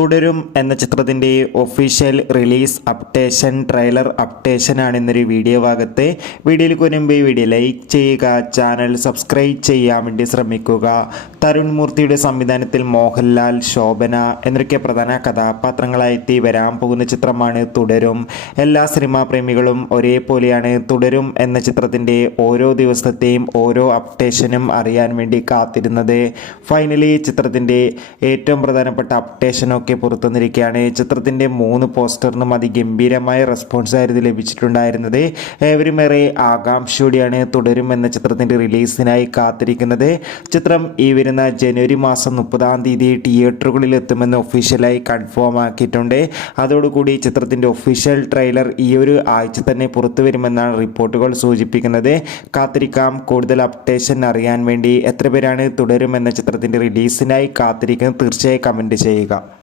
തുടരും എന്ന ചിത്രത്തിൻ്റെ ഒഫീഷ്യൽ റിലീസ് അപ്ഡേഷൻ ട്രെയിലർ അപ്ഡേഷനാണ് ഇന്നൊരു വീഡിയോ ഭാഗത്ത്. വീഡിയോയിൽ മുൻപ് വീഡിയോ ലൈക്ക് ചെയ്യുക, ചാനൽ സബ്സ്ക്രൈബ് ചെയ്യാൻ വേണ്ടി ശ്രമിക്കുക. തരുൺ മൂർത്തിയുടെ സംവിധാനത്തിൽ മോഹൻലാൽ, ശോഭന എന്നൊക്കെ പ്രധാന കഥാപാത്രങ്ങളായി വരാൻ പോകുന്ന ചിത്രമാണ് തുടരും. എല്ലാ സിനിമാ പ്രേമികളും ഒരേപോലെയാണ് തുടരും എന്ന ചിത്രത്തിൻ്റെ ഓരോ ദിവസത്തെയും ഓരോ അപ്ഡേഷനും അറിയാൻ വേണ്ടി കാത്തിരുന്നത്. ഫൈനലി ചിത്രത്തിൻ്റെ ഏറ്റവും പ്രധാനപ്പെട്ട അപ്ഡേഷനൊക്കെ പുറത്തുവന്നിരിക്കുകയാണ്. ചിത്രത്തിൻ്റെ 3 പോസ്റ്ററിനും അതിഗംഭീരമായ റെസ്പോൺസ് ആയിരുന്നു ലഭിച്ചിട്ടുണ്ടായിരുന്നത്. ഏവരുമേറെ ആകാംക്ഷയോടെയാണ് തുടരും എന്ന ചിത്രത്തിൻ്റെ റിലീസിനായി കാത്തിരിക്കുന്നത്. ചിത്രം ഈ വരുന്ന ജനുവരി മാസം 30-ാം തീയതി തിയേറ്ററുകളിൽ എത്തുമെന്ന് ഒഫീഷ്യലായി കൺഫേം ആക്കിയിട്ടുണ്ട്. അതോടുകൂടി ചിത്രത്തിൻ്റെ ഒഫീഷ്യൽ ട്രെയിലർ ഈ ഒരു ആഴ്ച തന്നെ പുറത്തു വരുമെന്നാണ് റിപ്പോർട്ടുകൾ സൂചിപ്പിക്കുന്നത്. കാത്തിരിക്കാം. കൂടുതൽ അപ്ഡേഷൻ അറിയാൻ വേണ്ടി എത്ര പേരാണ് തുടരും എന്ന ചിത്രത്തിൻ്റെ റിലീസിനായി കാത്തിരിക്കുന്നത് തീർച്ചയായും കമൻറ്റ് ചെയ്യുക.